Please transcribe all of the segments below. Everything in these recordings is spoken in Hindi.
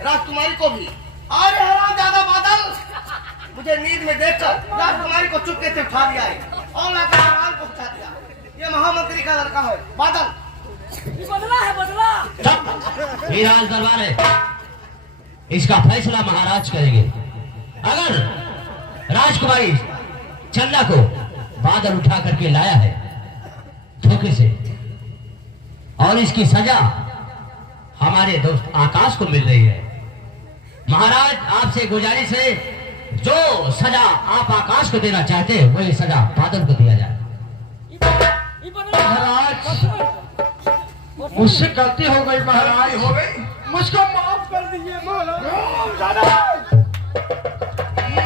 राजकुमारी को भी। अरे हरामजादा बादल, मुझे नींद में देखकर राजकुमारी को चुपके से उठा लिया है और मैं अपने आराम को उठा दिया। ये महामंत्री का लड़का है बादल। बदला है बदला। ये राज दरबार है, इसका फैसला महाराज करेंगे। अगर राजकुमारी चंदा को बादल उठा करके लाया है धोखे से और इसकी सजा हमारे दोस्त आकाश को मिल रही है, महाराज आपसे गुजारिश है जो सजा आप आकाश को देना चाहते हैं वही सजा बादल को दिया जाए। महाराज मुझसे गलती हो गई, महाराज हो गई, मुझको माफ कर दीजिए महाराज।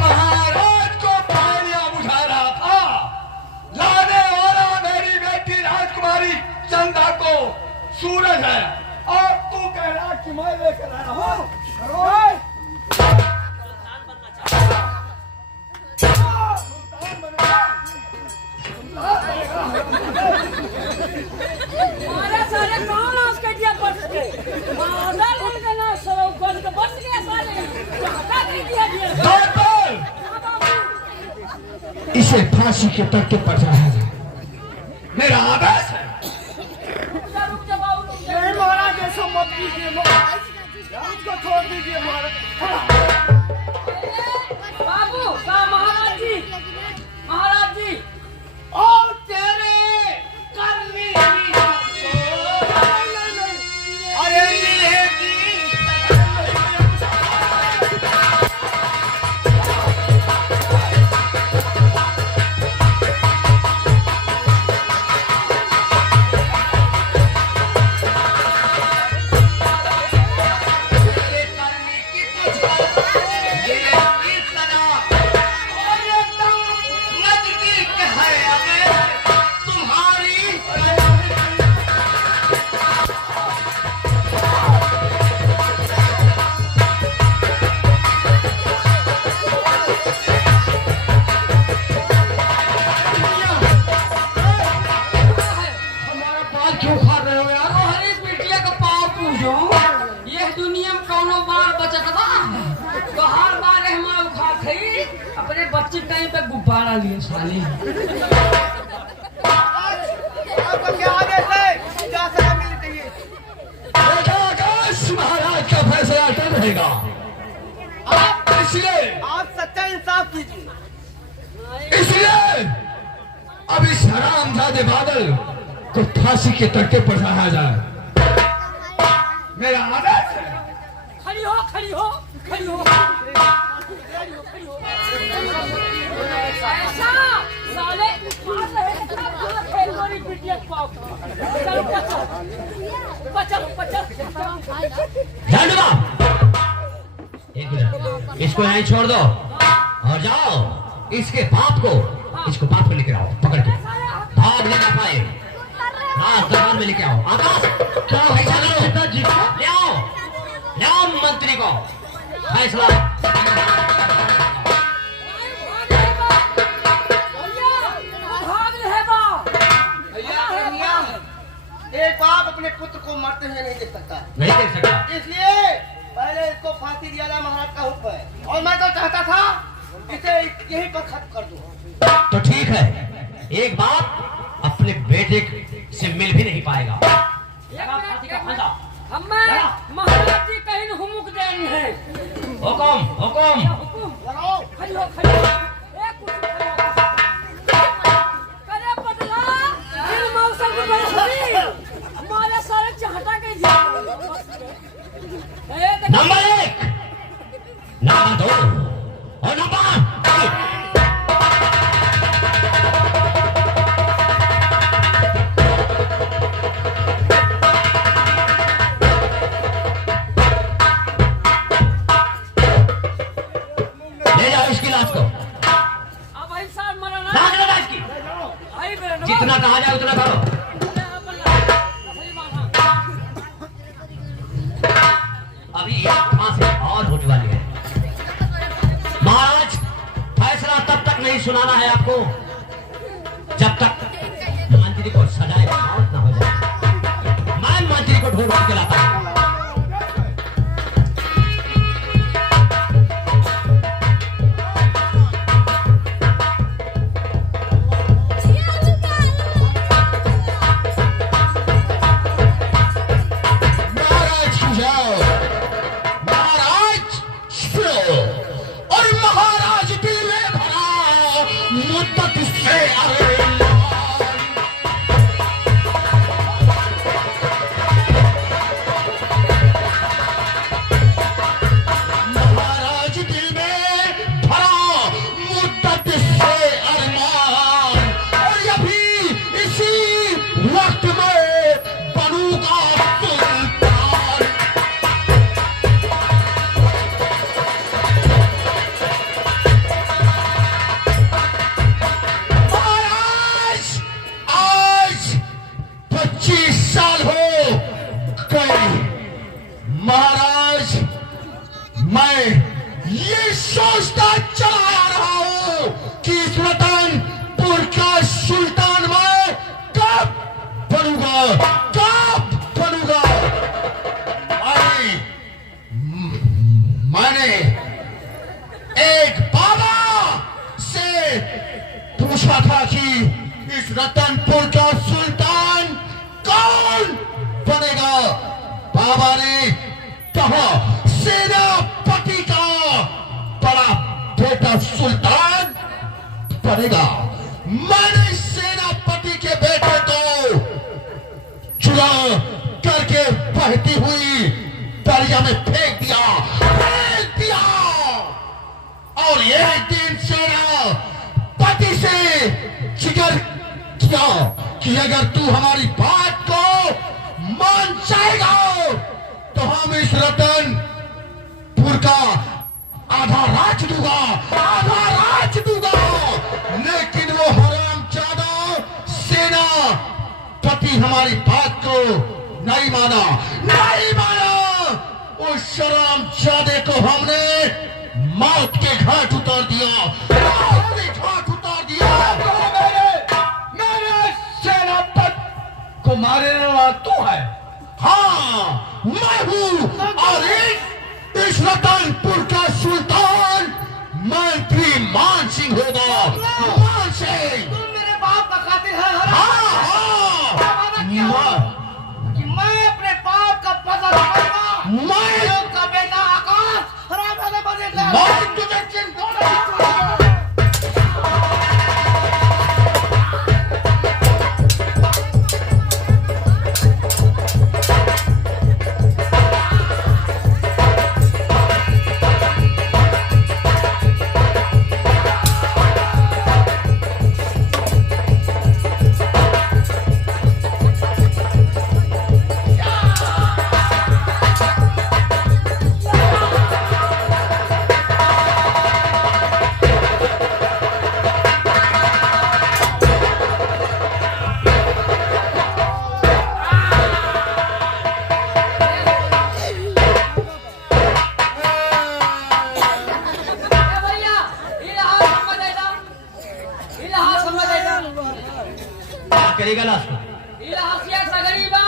महाराज को पायलिया बुझा रहा था, लाने वाला मेरी बेटी राजकुमारी चंदा को सूरज है और तू कह रहा कि मैं लेकर आया हूँ। हमारे सारे कौन उसके दिया बच गए? बादल उनका नाम सरों बच गया साले। हटा नहीं दिया इसे फांसी के तख्ते पर चढ़ाया जाए, मेरा आदेश है। नहीं महाराज, ऐसा मत कीजिए महाराज, उसको छोड़ दीजिए महाराज। बाबू का महाराज जी और तेरे करनी अरे मिलेगी। अपने बच्चे टाइम पे गुब्बारा लिए साले। आपका क्या आदेश है? क्या सजा मिलनी चाहिए? आकाश महाराज का फैसला तब रहेगा। आप इसलिए आप सच्चा इंसाफ कीजिए। इसलिए अब इस हरामजादे बादल को फांसी के तख्ते पर चढ़ाया जाए, मेरा आदेश है। खड़ी हो खड़ी हो खड़ी हो। ऐसा साले मार रहे हैं खेल गोरी बिटिया पाओ। चलो बचो एक मिनट, इसको यहीं छोड़ दो और जाओ इसके बाप को लेकर आओ, पकड़ के भाग नहीं ना पाए, राज दरबार में लेके आओ। आकाश क्या फैसला करो, ले आओ मंत्री को फैसला। एक बाप अपने पुत्र को मरते हुए नहीं देख सकता, इसलिए पहले इसको फांसी दिया जाए, महाराज का हुक्म है। और मैं तो चाहता था इसे यहीं पर खत्म कर दूं। तो ठीक है, एक बाप अपने बेटे से मिल भी नहीं पाएगा। हमें महाराज जी कहीं हुमुक देनी है। हुकुम लगाओ। खड़ी हो खड़ी हो। एक कुर्सी खड़ी हो। करे बदला दिल मौसम को बरसती हमारे सारे चाहता के दिया। नंबर 1, नंबर 2 और नंबर 3। ले जाओ इसकी लाश को। अब इंसान मरा ना। भाग ले इसकी। आई मेरे नवाब। जितना कहा जाए उतना करो। अभी एक फांसी और होने वाली है। महाराज फैसला तब तक नहीं सुनाना है आपको जब तक मंत्री को सजाए मौत न हो जाए। मैं मंत्री को ढूंढ के लाता हूं। मैं ये सोचता चला आ रहा हूं कि इस रतनपुर का सुल्तान मैं कब बनूंगा, कब बनूंगा। मैंने एक बाबा से पूछा था कि इस रतनपुर का सुल्तान कौन बनेगा। बाबा ने कहा सेनापति का बड़ा बेटा सुल्तान बनेगा। मैंने सेनापति के बेटे को चुरा करके बहती हुई दरिया में फेंक दिया, फेंक दिया। और एक दिन सेनापति से जिक्र किया कि अगर तू हमारी बात को मान जाएगा तो हम इस रतनपुर का आधा राज दूंगा, आधा राज दूंगा। लेकिन वो हरामजादा सेनापति हमारी बात को नहीं माना, नहीं माना। उस शरामजादे को हमने मौत के घाट उतार दिया, मौत के घाट उतार दिया। मेरे सेनापति को मारने वाला तू है? हाँ मैं हूँ। और इस रतनपुर का सुल्तान मंत्री मान सिंह होगा, मान सिंह। तुम मेरे बाप का कातिल है हराम। हाँ हाँ कि मैं अपने बाप का बदला लूंगा। मैं का बेटा आकाश हरामजादा बनेगा। मैं तुझे चिंता नहीं करूंगा। करेगा लास्ट को। इलाहासिया सगरीबा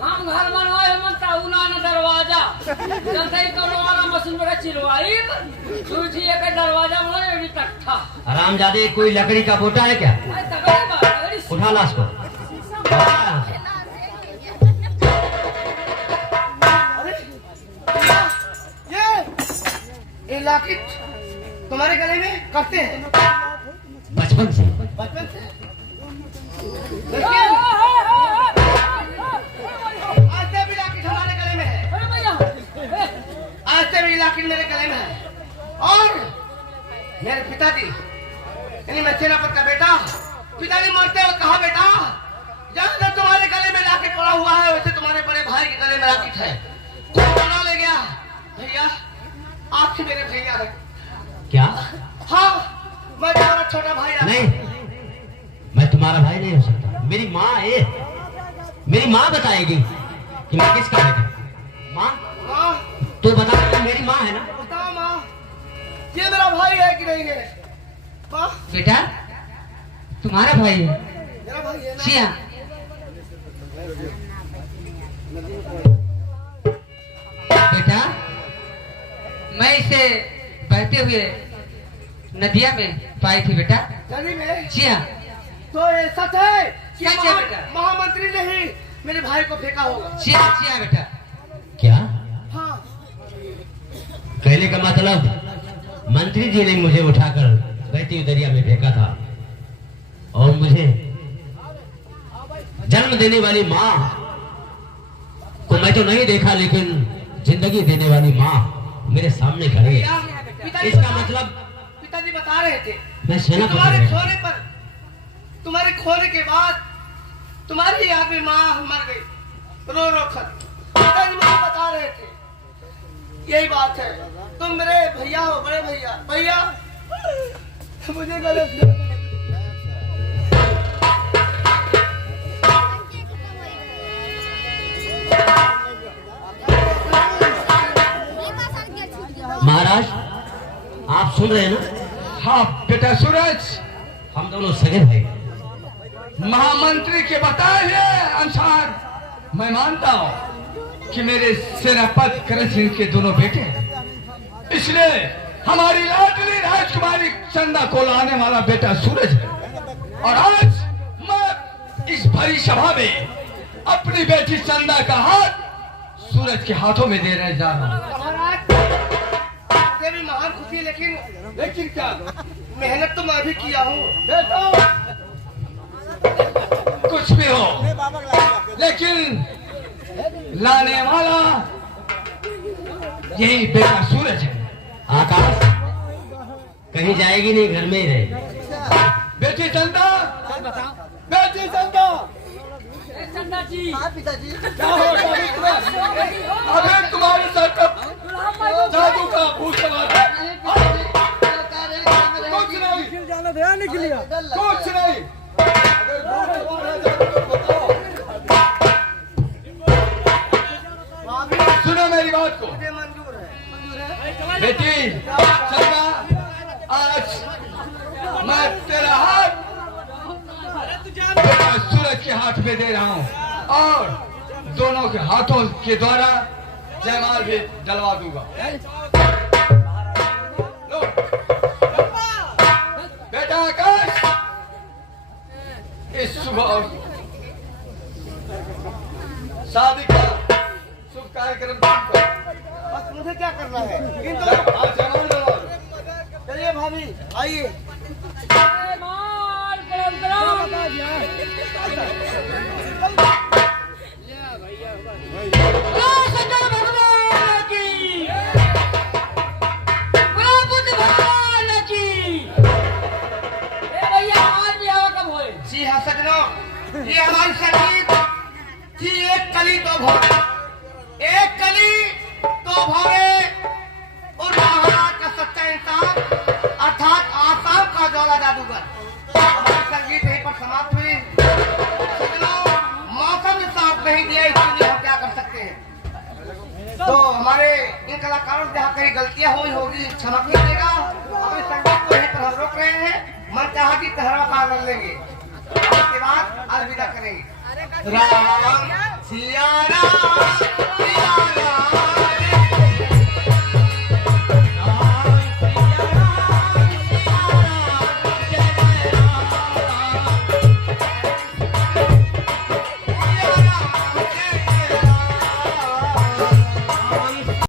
हम घर बनवाए मन ताउना न दरवाजा जल्दी करो वाला मशीन में चिरवाई सूची एक दरवाजा बनाए अभी तक था। हरामजादे कोई लकड़ी का बोटा है क्या? अरे तगड़ीबा तगड़ी उठा लाश को। ये लॉकेट तुम्हारे गले में करते हैं बचपन से। बचपन से। लेकिन आज से भी लॉकेट हमारे गले में है। अरे भैया आज से भी लॉकेट मेरे गले में है। और मेरे पिताजी यानी मैं सेनापति का बेटा, पिताजी मरते हुए कहा बेटा जहाँ तुम्हारे गले में लॉकेट पड़ा हुआ है वैसे तुम्हारे बड़े भाई के गले में लॉकेट है। कौन बना ले गया? भैया आपसे मेरे भैया है। क्या? हाँ मैं तुम्हारा छोटा भाई है। नहीं, मैं तुम्हारा भाई नहीं हो सकता। मेरी माँ है, मेरी माँ बताएगी कि मैं किसका बेटा। माँ माँ तो बता, तू मेरी माँ है ना? बताओ माँ ये मेरा भाई है कि नहीं है? माँ बेटा तुम्हारा भाई है? मेरा भाई है ना? सिया बेटा मैं इसे बहते हुए नदिया में पाई थी बेटा। नदी में? सिया तो ये सच है कि सच है बेटा। महामंत्री ने ही मेरे भाई को फेंका होगा। सिया सिया बेटा। क्या हाँ कहने का मतलब मंत्री जी ने मुझे उठाकर बहती हुई दरिया में फेंका था और मुझे जन्म देने वाली माँ को मैं तो नहीं देखा, लेकिन जिंदगी देने वाली माँ मेरे सामने खड़ी है। पिताजी इसका मतलब पिताजी बता रहे थे मैं कि सेनापति तुम्हारे हूँ। खोने पर, तुम्हारे खोने के बाद तुम्हारी याद में माँ मर गई रो रो कर। पिताजी मुझे बता रहे थे यही बात है। तुम मेरे भैया हो, बड़े भैया। भैया मुझे गलत महाराज आप सुन रहे हैं ना? हाँ बेटा सूरज, हम दोनों सगे भाई। महामंत्री के बताए हुए अनुसार मैं मानता हूँ कि मेरे सेनापति करण सिंह के दोनों बेटे हैं, इसलिए हमारी लाडली राजकुमारी चंदा को लाने वाला बेटा सूरज है। और आज मैं इस भरी सभा में अपनी बेटी चंदा का हाथ सूरज के हाथों में देने जा रहा हूँ। महाराज मुझे भी महान खुशी है, लेकिन क्या मेहनत तो मैं भी किया हूँ। बेटा कुछ भी हो, लेकिन लाने वाला यही बेटा सूरज है। आकाश कहीं जाएगी नहीं, घर में ही रहे। बेटी चंदा, बेटी चंदा, चंदा जी क्या हो अबे तुम्हारे सर पर जादू का भूत सवार है। कुछ नहीं, कुछ नहीं। अगर भूत सवार है जादू को बताओ। सुनो मेरी बात को मुझे मंजूर है। बेटी चंदा, आज मैं तेरा हाथ सूरज के हाथ में दे रहा हूँ और दोनों के हाथों के द्वारा जयमाल भी डलवा दूंगा। लो। बेटा आकाश, इस सुबह शादी का शुभ कार्यक्रम बस मुझे क्या करना है? किंतु जयमाल डलवा दो। चलिए भाभी आइए। माल कलम कलम सदा भगवान की, बुद्ध भगवान की। भैया आज भी हवा कब होए? जी हाँ सजनों, ये हमारी संगीत की एक कली तो भोरे, एक कली तो भोरे और महाराज का सच्चा इंसान अर्थात आसाम का ज्वाला जादूगर। हमारी संगीत यहीं पर समाप्त हुई। सजनों, मौसम ने साथ नहीं दिया, इसलिए हम क्या कर सकते हैं। तो हमारे इन कलाकारों से जहाँ कहीं गलतियां हुई होगी क्षमा कीजिएगा। अपने संगीत को यहीं पर हम रोक रहे हैं। मन चाहा कि तहरा का आनंद लेंगे, उसके बाद अलविदा करेंगे। राम सिया राम सिया राम।